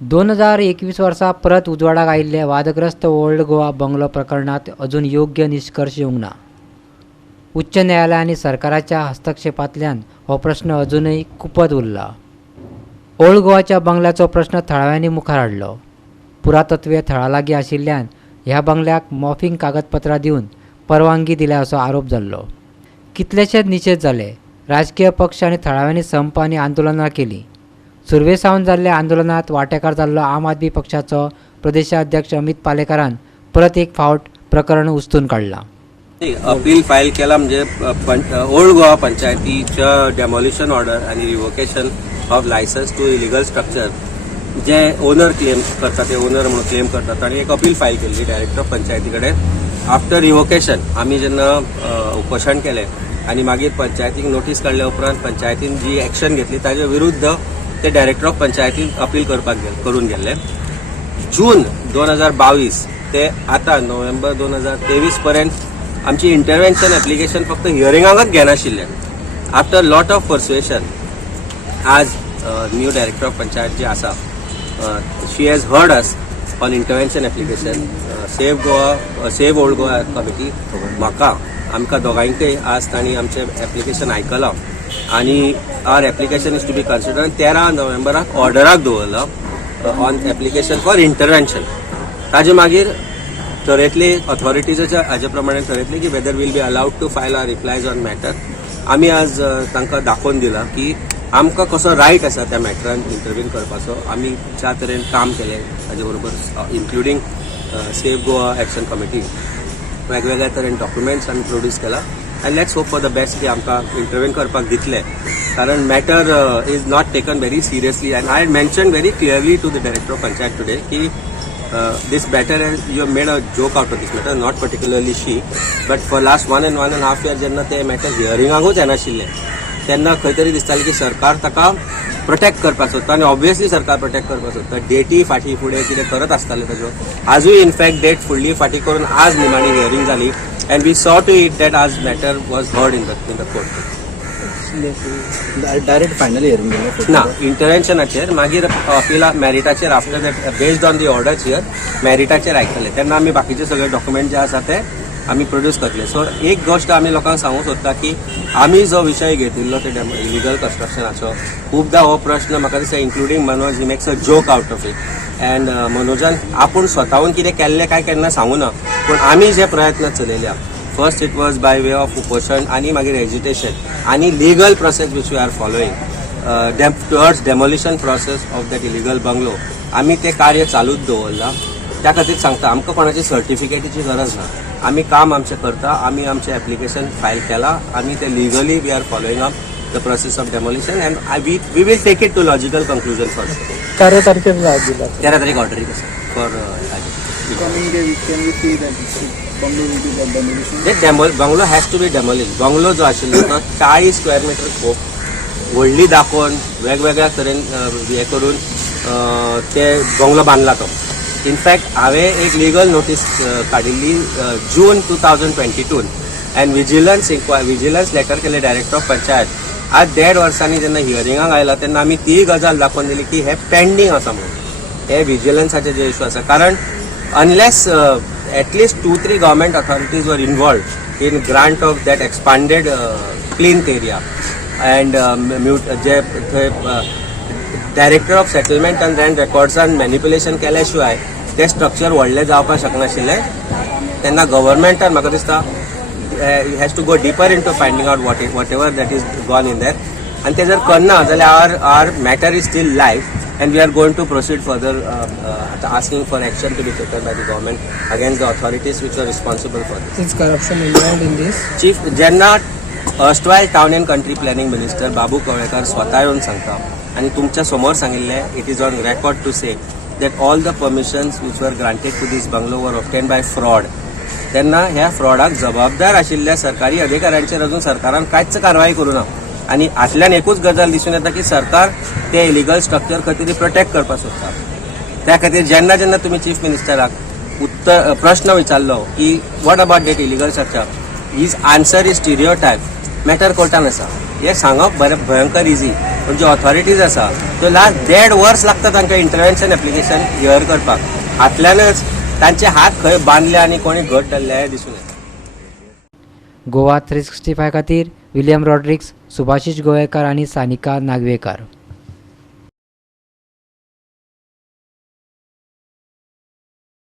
2021 वर्सा परत उजवाडाक आयिल्ल्या वादग्रस्त ओल्ड गोवा बंगलो प्रकरणात अजून योग्य निष्कर्ष येवंक ना. उच्च न्यायालयाने सरकाराच्या हस्तक्षेपांतल्यान हो प्रश्न अजूनही कुपत उरला. ओल्ड गोवाच्या बंगल्याचो प्रश्न थळाव्यांनी मुखार हाडलो. पुरातत्वीय थळा लागीं आशिल्ल्यान ह्या बंगल्याक मॉर्फिंग कागदपत्रां दिवन परवानगी दिल्या असो आरोप जाल्लो. कितलेशेच निशेध जाले. राजकीय पक्ष आनी थळाव्यांनी संप आनी आंदोलनां केलीं. सुरवेसावन जाल्ल्या आंदोलनात वांटेकार जाल्लो आम आदमी पक्षाचो प्रदेशाध्यक्ष अमित पालेकरान परत एक फावट प्रकरण उस्तून काडलां. अपील फायल केला म्हणजे ओल्ड गोवा पंचायतीच्या डेमोलिशन ऑर्डर आणि revocation of licence to illegal structure जे ओनर क्लेम करतात ते ओनर म्हणून क्लेम करतात आणि एक अपील फायल केली डायरेक्टर ऑफ पंचायती कडेन. आफ्टर रिवोकेशन आम्ही जेन्ना उपोशण केले आणि मागीर पंचायतीक नोटीस काडल्या उपरांत पंचायतीन जी एक्शन घेतली ताजे विरुद्ध ते डायरेक्टर ऑफ पंचायतीन अपील करून गेल्ले. जून 2022 ते आता नोव्हेंबर 2023 पर्यंत आमची इंटरव्हेन्शन एप्लिकेशन फक्त हियरिंगाकच घेनाशिल्ले. आफ्टर लॉट ऑफ पर्सुएशन आज न्यू डायरेक्टर ऑफ पंचायत जे आसा she has heard us on intervention application. Save old Goa committee म्हाका आमकां दोगांयकय आज तांणी आमचें एप्लिकेशन आयकलां आणि our application is to be consider. 13 नोव्हेंबराक ऑर्डराक दवरला ऑन एप्लिकेशन फॉर इंटरव्हेन्शन. ताजे मागीर ठरयतले ऑथॉरिटीजाच्या हाजे प्रमाणे ठरयतले की whether we'll be allowed to file our replies on matter. आमी आज तांकां दाखोवन दिला की आमकां कसो रायट आसा त्या मॅटरान इंटरव्हीन करपाचो. आमी ज्या तरेन काम केलें ताजे बरोबर including save Goa action committee वेगवेगळ्या तरेन डॉक्युमेंट्स आमी प्रोड्यूस केला. and let's hope for the best की आमकां इंटरव्हीन करपाक दितले कारण matter is not taken very seriously. and I had mentioned very clearly to the director of panchayat today की this matter you have made a joke out of this matter, not particularly she, but for last 1.5 year जेन्ना ते matter हियरिंगाकूच येनाशिल्ले तेन्ना खंय तरी दिसतालें की सरकार ताका प्रोटेक्ट करपाक सोदता आणि ऑब्वियसली सरकार प्रोटेक्ट करपाक सोदता. डेटी फाटी फुडें कितें करत आसताले ताजो आजूय इनफॅक्ट डेट फुडली फाटी करून आज निमाणी हियरिंग जाली and we saw to it that as matter was heard in the court. Direct final hearing ना इंटरव्हेन्शनाचेर मागीर अपिला मेरिटाचेर after that based on the orders here मेरिटाचेर आयकतले तेन्ना आमी बाकीचे सगळे डॉक्युमेंट जे आसा ते आमी प्रोड्यूस करतले. सो एक गोष्ट आमी लोकांक सांगूंक सोदता की आमी जो विशय घेतिल्लो ते इलिगल कन्स्ट्रक्शनाचो खूबदां हो प्रश्न म्हाका दिसता including Manoj he makes a joke out of it. And मनोजान आपूण स्वताहून कितें केल्लें काय केन्ना सांगू ना पूण आमी जे प्रयत्न चलयल्या first it was by way of उपोशण आणि मागीर एजिटेशन आणि legal process which we are following towards demolition process of that illegal bungalow आमी ते कार्य चालूच दवरला. त्या खातीर सांगता आमकां कोणाची सर्टिफिकेटीची गरज ना. आमी काम आमचें करता. आमी आमचें एप्लिकेशन फायल केलां आमी ते legally we are following up the process of demolition and we will take it to logical conclusion first. 13 तारखेर 13 तारीख order for bungalow has to be demolish. Bungalow जो आशिल्लो तो 40 स्क्वेअर मीटर खूब व्हडली दाखोवन वेगवेगळ्या तरेन हे करून ते बंगलो बांदला तो. इनफॅक्ट हांवें एक लिगल नोटीस काडिल्ली जून 2022 अँड विजिलन्स लेटर केले डायरेक्टर ऑफ पंचायत. आज 1.5 वर्सांनी जेन्ना हियरिंगाक आयला तेन्ना आमी ती गजाल दाखोवन दिली की हे पेंडींग आसा म्हणून हे विजिलन्साचे जे इश्यू आसा. कारण unless at least 2-3 government authorities were involve in grant of that expanded plinth area and जे थंय director of settlement and land रेकॉर्ड्सान मॅनिप्युलेशन केल्या शिवाय ते स्ट्रक्चर व्हडले जावपाक शकनाशिल्ले. तेन्ना गव्हर्मेंटान म्हाका दिसता has to go deeper in to finding out what that is gone in that. आनी ते जर करना जाल्यार our matter is still live and we are going to proceed further asking for action to be taken by the government against the authorities which are responsible for this. Is corruption involved in this? Chief jenna erstwhile town and country planning minister बाबू कवळेकर स्वतः येऊन सांगता आणि तुमच्या समोर सांगिल्ले it is on record to say that all the permissions which were granted to this bungalow were obtained by fraud. त्यांना ह्या फ्रॉडाक जबाबदार आशिल्ल्या सरकारी अधिकाऱ्यांचेर अजून सरकारान कांयच कारवाई करूं ना. आणि आतल्यान एकूच गजाल दिसून येता की सरकार ते इलिगल स्ट्रक्चर खंय तरी प्रोटेक्ट करपाक सोदता. त्या खातीर जेन्ना जेन्ना तुमी चीफ मिनिस्टराक प्रश्न विचारलो की what about that illegal structure, his answer is stereotype. Matter कोर्टान आसा. हे सांगप बरें भयंकर इजी, पण ज्यो ऑथॉरिटीज आसा त्यो लास्ट 1.5 वर्स लागता तांकां इंटरव्हेन्शन एप्लिकेशन हियर करपाक. हातल्यानच तांचे हात खंय बांदले आनी कोणी घट धरले हें दिसून येता. गोवा 365 खातीर विलियम रॉड्रिक्स, सुभाशीश गोवेकर आनी सानिका नागवेकर.